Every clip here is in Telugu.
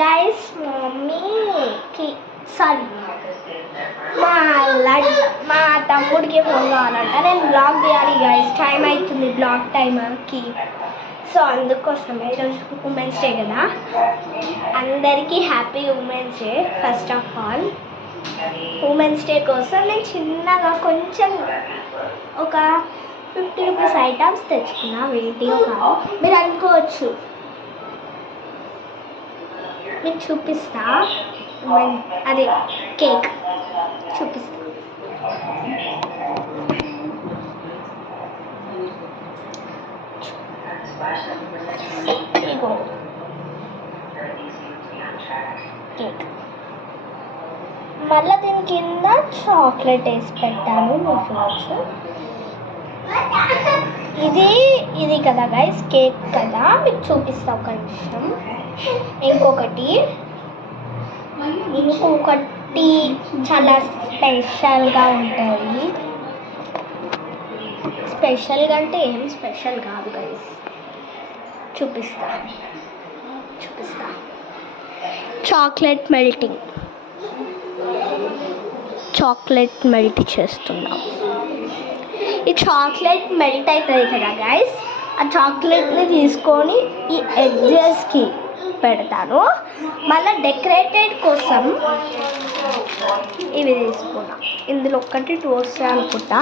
గైస్ మమ్మీకి సారీ మా తమ్ముడికి ఫోన్ కావాలంట. నేను బ్లాగ్ తీయాలి గైస్, టైం అవుతుంది బ్లాగ్ టైంకి. సో అందుకోసమే ఈరోజు ఉమెన్స్ డే కదా, అందరికీ happy women's day. First of all women's day కోసం నేను చిన్నగా కొంచెం ఒక 50 రూపీస్ ఐటమ్స్ తెచ్చుకున్నా. వీడియో కాదు, మీరు అనుకోవచ్చు మీకు చూపిస్తా. అదే కేక్ చూపిస్తా. ఇగో కేక్, మళ్ళీ దీని కింద చాక్లెట్ వేసి పెట్టాను, మీరు చూడవచ్చు. ఇది కదా గైస్ కేక్ కదా, మీకు చూపిస్తా ఒక నిమిషం. ఇంకొకటి చాలా స్పెషల్గా ఉంటుంది. స్పెషల్గా అంటే ఏం స్పెషల్ కాదు గైస్, చూపిస్తా. చాక్లెట్ మెల్ట్ చేస్తున్నాం. ఈ చాక్లెట్ మెల్ట్ అవుతుంది కదా గైస్, ఆ చాక్లెట్ని తీసుకొని ఈ ఎడ్జెస్కి పెడతాను. మళ్ళీ డెకరేటెడ్ కోసం ఇవి తీసుకున్నా. ఇందులో ఒకటి 2 వస్తాయి అనుకుంటా.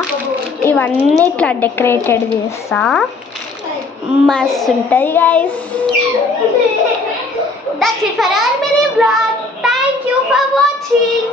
ఇవన్నీ ఇట్లా డెకరేటెడ్ చేస్తా, మస్తు ఉంటుంది guys. That's it for our mini vlog. Thank you for watching.